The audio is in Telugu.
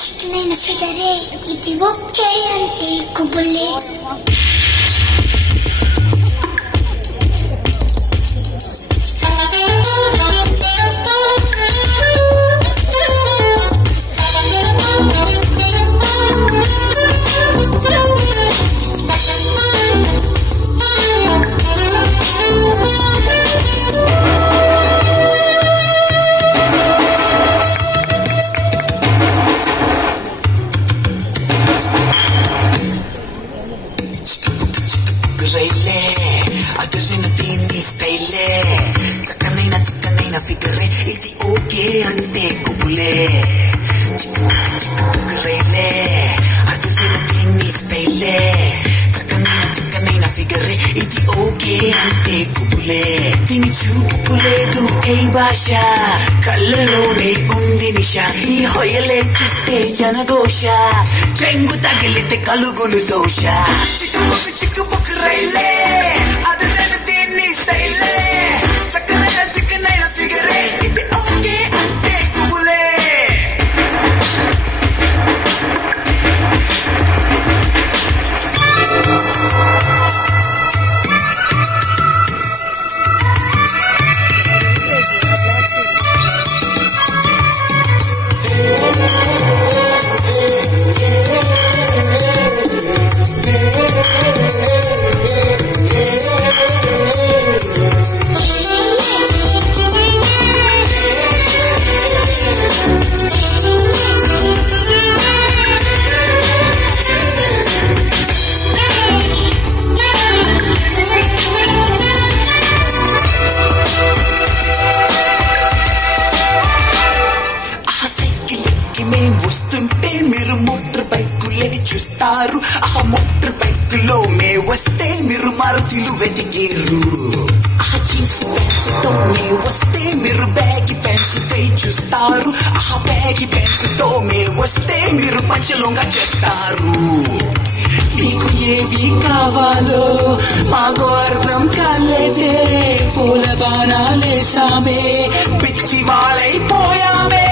చిన్నైన ఫిగరే ఇది ఒకే అంటే కుబులే ఇది ఓకే అంటే కుబులే చిక్కుకురైలే అది దీన్ని స్టైలే చక్కనైన ఫిగరే ఇది ఓకే అంటే కుబులే దీని చూపు లేదు ఏ భాష కళ్ళలోనే ఉంది నిష ఈ హొయలే చూస్తే జనఘోష చెంగు తగిలితే కలుగును దోష చిక్కుపుకురైలే అది దీన్ని స్టైలే చిక్కనైన ఫిగరే ఇది ఓకే అంటే కుబులే వస్తుంటే మీరు మోటార్ బైకులే చూస్తారు ఆ మోటార్ బైకులో మే వస్తే మీరు మారుతిలు వెతికేరు ఆ జీన్స్ పెన్స్ తో మే వస్తే మీరు బ్యాగి పెన్స్ తో చూస్తారు ఆ బ్యాగి పెన్స్ తో మే వస్తే మీరు పంచలోంగా చేస్తారు మీకు ఏవి కావాలో మాకు అర్థం కాలేదే పూల బాణాలేసామే పిచ్చి వాళ్ళైపోయామే